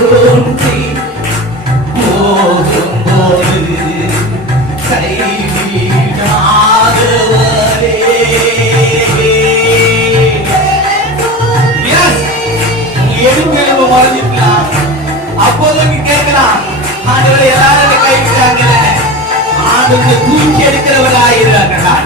தோன்றி போகும் போது கைவிடாதவரே எலும்பெலும்பு மறைஞ்சிக்கலாம் அப்போதைக்கு கேட்கலாம் ஆண்டவரை எல்லாரும் கைவிட்டாங்க ஆண்டவரை தூக்கி எடுக்கிறவர்களாயிருக்காங்க